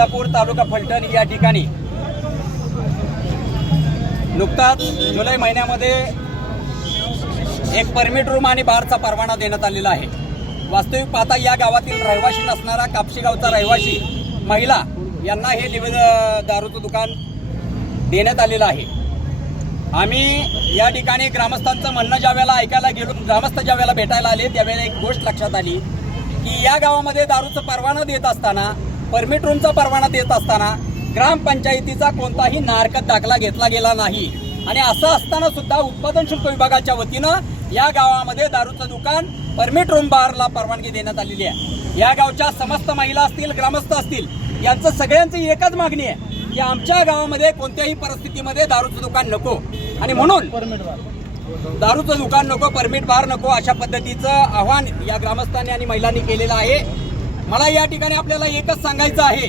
इंदापूर तालुका फलटण या ठिकाणी. नुकताच जुलै महिन्यामध्ये एक परमिट रूम आणि बारचा परवाना देण्यात आलेला आहे. वास्तविक पाहता या गावातील रहिवाशी नसणारा कापशी गावचा रहिवाशी महिला यांना हे निवेद दारूचं दुकान देण्यात आलेलं आहे. आम्ही या ठिकाणी ग्रामस्थांचं म्हणणं ज्या वेळेला ऐकायला गेलो ग्रामस्थ ज्या वेळेला भेटायला आले त्यावेळेला एक गोष्ट लक्षात आली की या गावामध्ये दारूचं परवाना देत असताना परमिट रूमचा परवाना देत असताना ग्रामपंचायतीचा कोणताही नारकत दाखला घेतला गेला नाही. आणि असं असताना सुद्धा उत्पादन शुल्क विभागाच्या वतीनं या गावामध्ये दारूचं दुकान परमिट रूम बारला परवानगी देण्यात आलेली आहे. या गावच्या समस्त महिला असतील ग्रामस्थ असतील यांचं सगळ्यांची एकच मागणी आहे की आमच्या गावामध्ये कोणत्याही परिस्थितीमध्ये दारूचं दुकान नको. आणि म्हणून दारूचं दुकान नको परमिट बार नको अशा पद्धतीचं आव्हान या ग्रामस्थांनी आणि महिलांनी केलेलं आहे. मला या ठिकाणी आपल्याला एकच सांगायचं आहे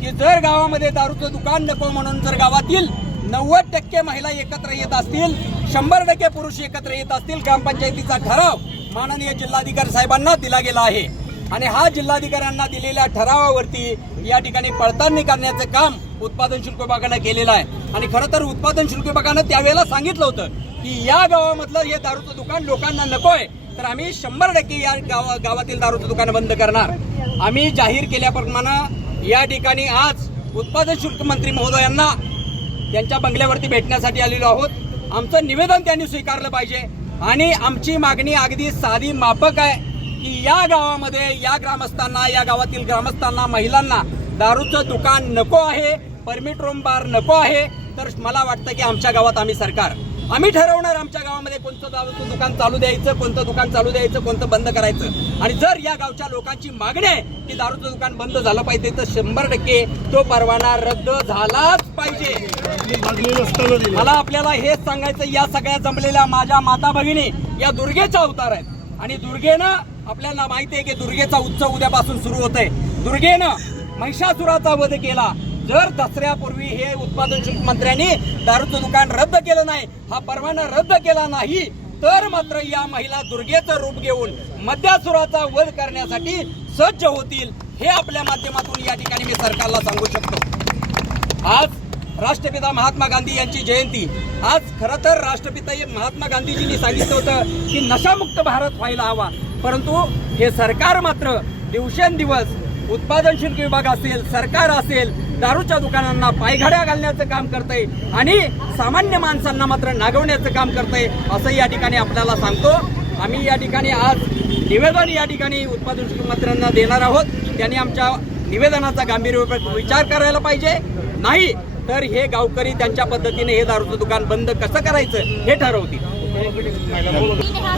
की जर गावामध्ये दारूचं दुकान नको म्हणून जर गावातील नव्वद टक्के महिला एकत्र येत असतील शंभर टक्के पुरुष एकत्र येत असतील ग्रामपंचायतीचा ठराव माननीय जिल्हाधिकारी साहेबांना दिला गेला आहे. आणि हा जिल्हाधिकाऱ्यांना दिलेल्या ठरावावरती या ठिकाणी पडताळणी करण्याचं काम उत्पादन शुल्क विभागानं केलेलं आहे. आणि खरं तर उत्पादन शुल्क विभागानं त्यावेळेला सांगितलं होतं की या गावामधलं हे दारूचं दुकान लोकांना नको आहे तर आम्ही शंभर टक्के या गाव गावातील दारूचं दुकानं बंद करणार. आम्ही जाहीर केल्याप्रमाणे या ठिकाणी आज उत्पादन शुल्क मंत्री महोदयांना त्यांच्या बंगल्यावरती भेटण्यासाठी आलेलो आहोत. आमचं निवेदन त्यांनी स्वीकारलं पाहिजे. आणि आमची मागणी अगदी साधी माफक आहे की या गावामध्ये या ग्रामस्थांना या गावातील ग्रामस्थांना महिलांना दारूचं दुकान नको आहे परमिट रूम बार नको आहे. तर मला वाटतं की आमच्या गावात आम्ही सरकार आम्ही ठरवणार आमच्या गावामध्ये कोणतं दारूचं दुकान चालू द्यायचं कोणतं दुकान चालू द्यायचं कोणतं बंद करायचं. आणि जर या गावच्या लोकांची मागणी आहे की दारूचं दुकान बंद झालं पाहिजे तर शंभर टक्के तो परवाना रद्द झालाच पाहिजे. मला आपल्याला हेच सांगायचं या सगळ्या जमलेल्या माझ्या माता भगिनी या दुर्गेचा अवतार आहेत. आणि दुर्गेनं आपल्याला माहिती आहे की दुर्गेचा उत्सव उद्यापासून सुरू होत आहे दुर्गेनं महिषासुराचा वध केला. जर दसऱ्यापूर्वी हे उत्पादन शुल्क मंत्र्यांनी दारूचं दुकान रद्द केलं नाही हा परवाना रद्द केला नाही तर मात्र या महिला दुर्गेचं रूप घेऊन मद्यासुराचा वध करण्यासाठी सज्ज होतील हे आपल्या माध्यमातून या ठिकाणी मी सरकारला सांगू शकतो. आज राष्ट्रपिता महात्मा गांधी यांची जयंती. आज खरं तर राष्ट्रपिता महात्मा गांधीजींनी सांगितलं होतं की नशामुक्त भारत व्हायला हवा. परंतु हे सरकार मात्र दिवसेंदिवस उत्पादन शुल्क विभाग असेल सरकार असेल दारूच्या दुकानांना पायघड्या घालण्याचं काम करतंय आणि सामान्य माणसांना मात्र नागवण्याचं काम करतंय असं या ठिकाणी आपल्याला सांगतो. आम्ही या ठिकाणी आज निवेदन या ठिकाणी उत्पादन मंत्र्यांना देणार आहोत. त्यांनी आमच्या निवेदनाचा गांभीर्य विचार करायला पाहिजे. नाही तर हे गावकरी त्यांच्या पद्धतीने हे दारूचं दुकान बंद कसं करायचं हे ठरवतील.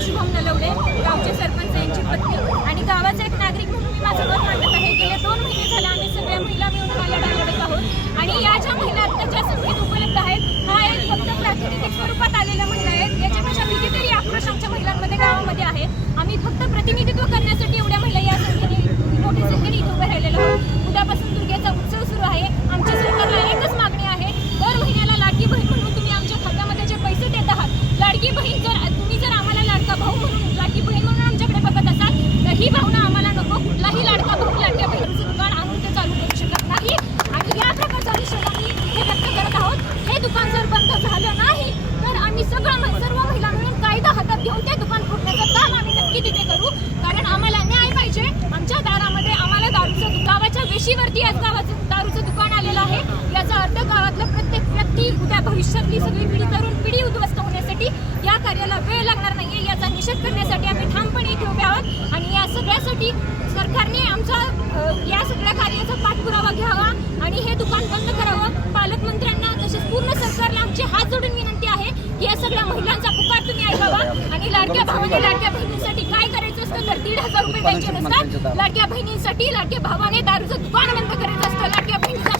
शुभम नलवडे गावचे सरपंच यांची पत्नी आणि गावाचा एक नागरिक म्हणून मी माझं मत मांडत आहे. गेल्या दोन महिने झाले आम्ही सगळ्या महिला मिळून हा लढा लढत आहोत आणि या ज्या महिला आता ज्या संख्येत उपलब्ध आहेत हा एक फक्त प्रातिनिधिक स्वरूपात आलेल्या महिला आहेत याच्यापेक्षा कितीतरी आक्रोश आमच्या महिलांमध्ये गावामध्ये आहे आम्ही फक्त प्रतिनिधित्व करण्यासाठी एवढ्या महिला या संख्येने मोठ्या संख्येने आहोत उद्यापासून दुर्गेचा उत्सव सुरू आहे. आमच्या सरकारला एकच मागणी आहे. दर महिन्याला लाडकी बहीण म्हणून तुम्ही आमच्या खात्यामध्ये जे पैसे देत आहात लाडकी बहीण जर तुम्ही जर आम्हाला लाडका भाऊ म्हणून लाडकी बहीण म्हणून आमच्याकडे बघत असाल तर ही भावना आम्हाला नको. कुठलाही लाडका भाऊ लाडक्या बहिणीचं दुकान आणून ते चालू करू शकत नाही. आणि या प्रकारचा विषय आम्ही हे व्यक्त करत आहोत. हे दुकान जर बंद झालं नाही तर आम्ही सगळं सर्व महिला मिळून कायदा हातात घेऊन ते दुकान फुटण्याचं काम आम्ही नक्की तिथे करू कारण आम्हाला न्याय पाहिजे आमच्या दारामध्ये आम्हाला दारूचं दु- गावाच्या वेशीवरती आज गावाचं दारूचं दुकान आलेलं आहे. याचा अर्थ गावातलं प्रत्येक व्यक्ती उद्या भविष्यातली सगळी पिढी तरुण पिढी उद्ध्वस्त होण्यासाठी या कार्याला वेळ लागणार नाहीये याचा निषेध करण्यासाठी आम्ही ठामपणे इथे उभे आहोत. आणि या सगळ्यासाठी सरकारने आमचा या सगळ्या कार्याचा पाठपुरावा घ्यावा आणि हे दुकान बंद करावं. पालकमंत्र्यांना तसेच पूर्ण सरकारला आमचे हात जोडून विनंती सगळ्या महिलांचा पुकार तुम्ही ऐकावा. आणि लाडक्या भावाने लाडक्या बहिणींसाठी काय करायचं असतं? तर दीड हजार रुपये द्यायचे नसतात लाडक्या बहिणींसाठी लाडक्या भावाने दारूचं दुकान बंद करायचं असतं. लाडक्या बहिणीचा